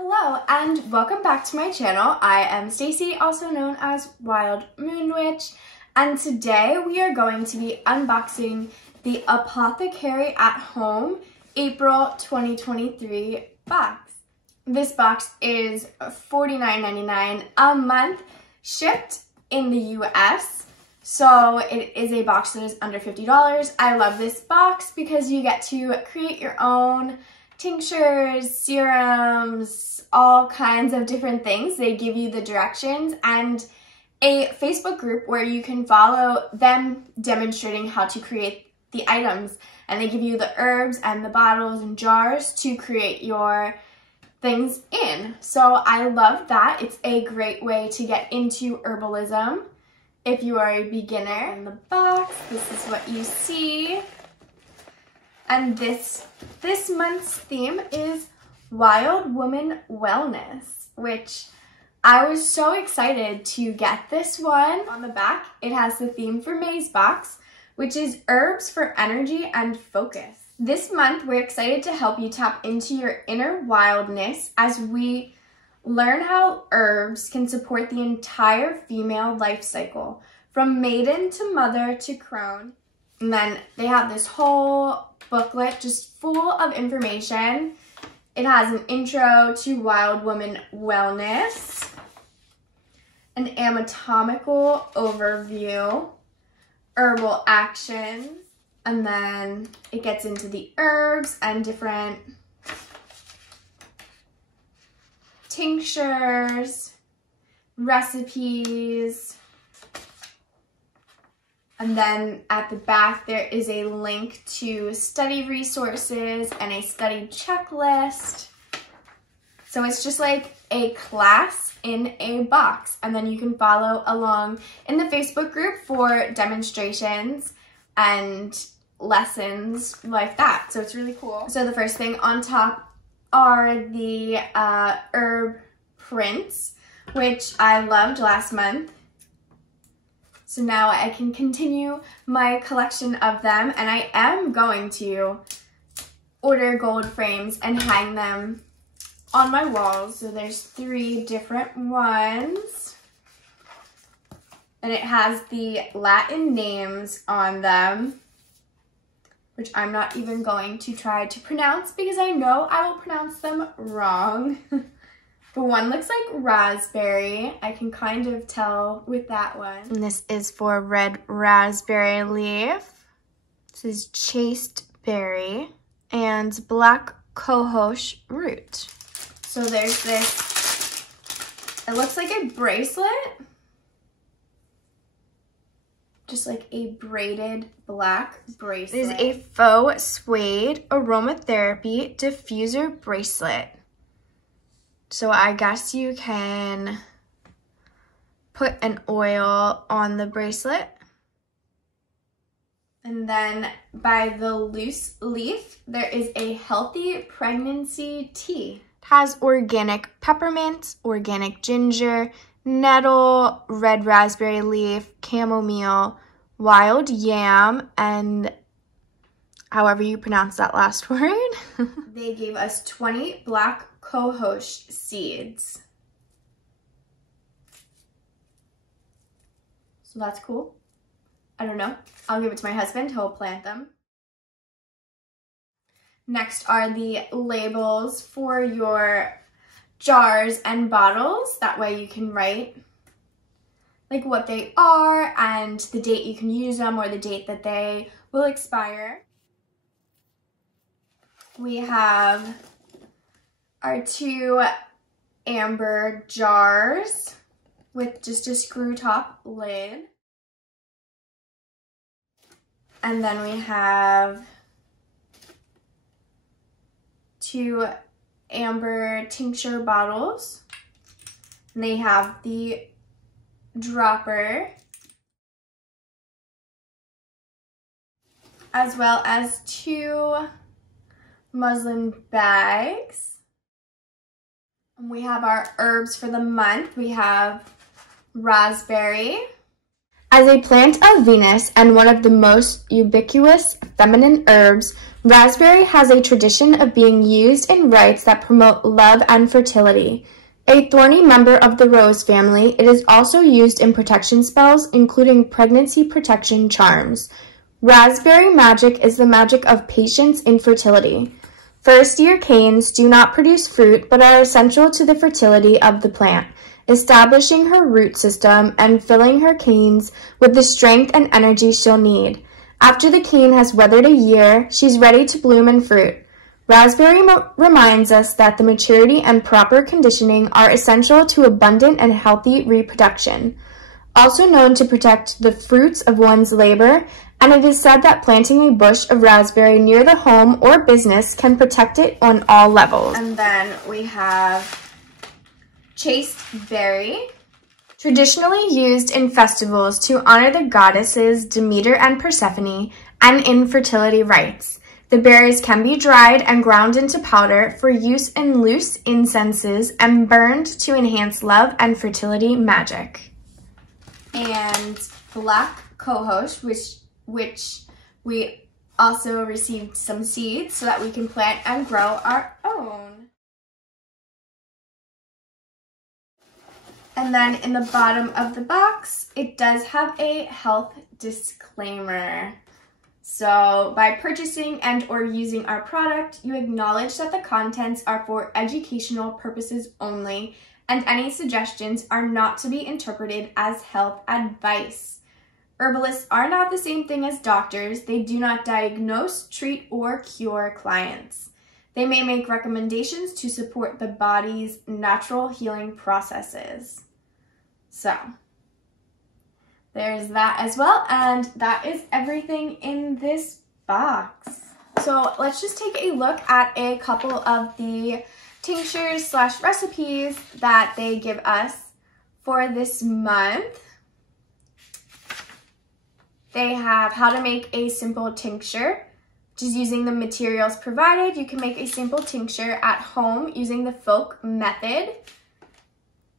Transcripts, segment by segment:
Hello and welcome back to my channel. I am Stacy, also known as Wild.Moonwitch, and today we are going to be unboxing the Apothecary at Home April 2023 box. This box is $49.99 a month, shipped in the US, so it is a box that is under $50. I love this box because you get to create your own tinctures, serums, all kinds of different things. They give you the directions and a Facebook group where you can follow them demonstrating how to create the items. And they give you the herbs and the bottles and jars to create your things in. So I love that. It's a great way to get into herbalism if you are a beginner. In the box, this is what you see. And this month's theme is Wild Woman Wellness, which I was so excited to get this one. On the back, it has the theme for May's box, which is herbs for energy and focus. This month, we're excited to help you tap into your inner wildness as we learn how herbs can support the entire female life cycle, from maiden to mother to crone. And then they have this whole booklet just full of information. It has an intro to Wild Woman Wellness, an anatomical overview, herbal actions, and then it gets into the herbs and different tinctures, recipes. And then at the back, there is a link to study resources and a study checklist. So it's just like a class in a box. And then you can follow along in the Facebook group for demonstrations and lessons like that. So it's really cool. So the first thing on top are the herb prints, which I loved last month. So now I can continue my collection of them, and I am going to order gold frames and hang them on my walls. So there's 3 different ones, and it has the Latin names on them, which I'm not even going to try to pronounce because I know I will pronounce them wrong. The one looks like raspberry. I can kind of tell with that one. And this is for red raspberry leaf. This is chaste berry and black cohosh root. So there's this, it looks like a bracelet. Just like a braided black bracelet. This is a faux suede aromatherapy diffuser bracelet. So I guess you can put an oil on the bracelet. And then by the loose leaf, there is a healthy pregnancy tea. It has organic peppermint, organic ginger, nettle, red raspberry leaf, chamomile, wild yam, and however you pronounce that last word. They gave us 20 black cohosh seeds. So that's cool. I don't know. I'll give it to my husband. He'll plant them. Next are the labels for your jars and bottles. That way you can write like what they are and the date you can use them or the date that they will expire. We have our 2 amber jars with just a screw top lid. And then we have 2 amber tincture bottles. And they have the dropper, as well as 2 muslin bags. We have our herbs for the month. We have raspberry, As a plant of Venus and one of the most ubiquitous feminine herbs, raspberry has a tradition of being used in rites that promote love and fertility. A thorny member of the rose family, it is also used in protection spells, including pregnancy protection charms. Raspberry magic is the magic of patience in fertility. First-year canes do not produce fruit but are essential to the fertility of the plant, establishing her root system and filling her canes with the strength and energy she'll need. After the cane has weathered a year, she's ready to bloom and fruit. Raspberry reminds us that the maturity and proper conditioning are essential to abundant and healthy reproduction. Also known to protect the fruits of one's labor, and it is said that planting a bush of raspberry near the home or business can protect it on all levels. And then we have chaste berry, traditionally used in festivals to honor the goddesses Demeter and Persephone and in fertility rites. The berries can be dried and ground into powder for use in loose incenses and burned to enhance love and fertility magic. And black cohosh, which we also received some seeds so that we can plant and grow our own. And then in the bottom of the box, it does have a health disclaimer. So by purchasing and or using our product, you acknowledge that the contents are for educational purposes only, and any suggestions are not to be interpreted as health advice. Herbalists are not the same thing as doctors. They do not diagnose, treat, or cure clients. They may make recommendations to support the body's natural healing processes. So there's that as well, and that is everything in this box. So let's just take a look at a couple of the tinctures slash recipes that they give us for this month. They have how to make a simple tincture, just using the materials provided. You can make a simple tincture at home using the folk method.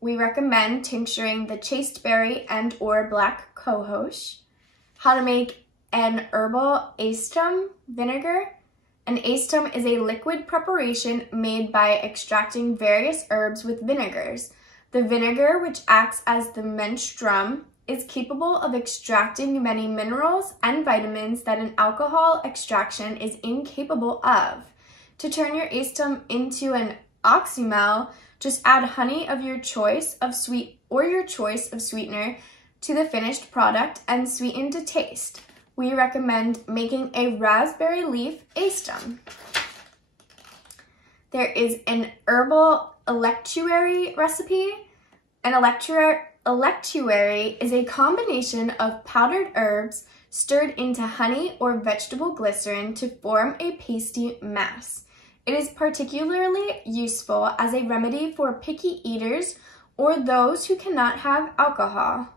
We recommend tincturing the chaste berry and or black cohosh. How to make an herbal astum vinegar. An astum is a liquid preparation made by extracting various herbs with vinegars. The vinegar, which acts as the menstruum, is capable of extracting many minerals and vitamins that an alcohol extraction is incapable of. To turn your astum into an oxymel, just add honey of your choice of your choice of sweetener to the finished product and sweeten to taste. We recommend making a raspberry leaf astum. There is an herbal electuary recipe. An electuary is a combination of powdered herbs stirred into honey or vegetable glycerin to form a pasty mass. It is particularly useful as a remedy for picky eaters or those who cannot have alcohol.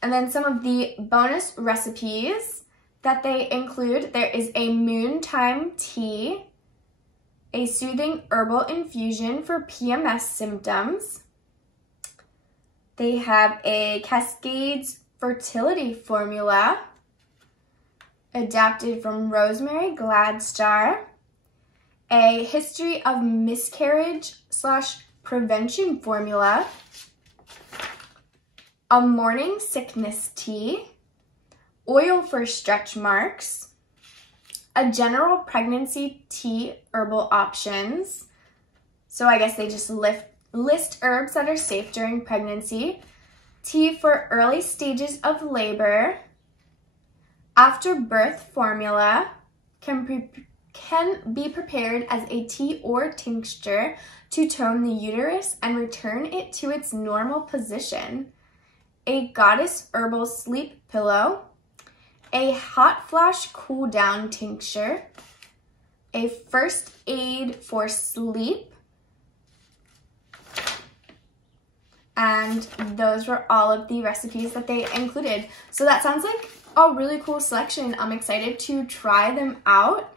And then some of the bonus recipes that they include, there is a moontime tea, a soothing herbal infusion for PMS symptoms. They have a Cascades fertility formula, adapted from Rosemary Gladstar, a history of miscarriage / prevention formula, a morning sickness tea, oil for stretch marks, a general pregnancy tea herbal options. So I guess they just list herbs that are safe during pregnancy, tea for early stages of labor, after birth formula, can be prepared as a tea or tincture to tone the uterus and return it to its normal position, a goddess herbal sleep pillow, a hot flash cool down tincture, a first aid for sleep, and those were all of the recipes that they included. So that sounds like a really cool selection. I'm excited to try them out,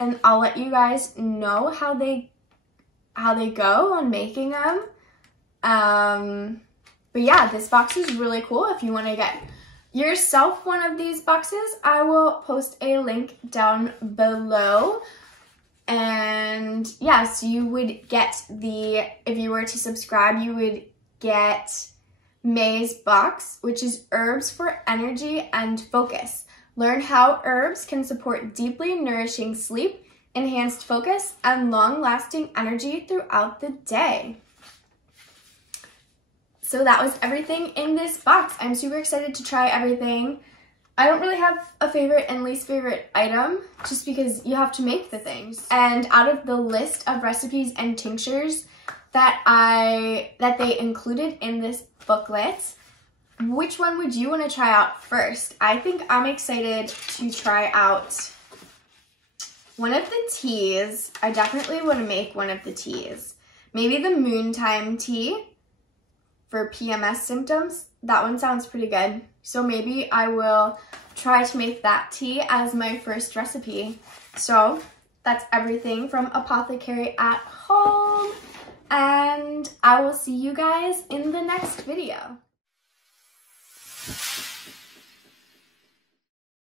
and I'll let you guys know how they go on making them. But yeah, this box is really cool. If you want to get yourself one of these boxes, I will post a link down below. And yeah, so you would get if you were to subscribe, you would get May's box, which is herbs for energy and focus. Learn how herbs can support deeply nourishing sleep, enhanced focus, and long-lasting energy throughout the day. So that was everything in this box. I'm super excited to try everything. I don't really have a favorite and least favorite item, just because you have to make the things. And out of the list of recipes and tinctures that they included in this booklet, which one would you want to try out first? I think I'm excited to try out one of the teas. I definitely want to make one of the teas. Maybe the Moontime tea for PMS symptoms. That one sounds pretty good. So maybe I will try to make that tea as my first recipe. So that's everything from Apothecary at Home. And I will see you guys in the next video.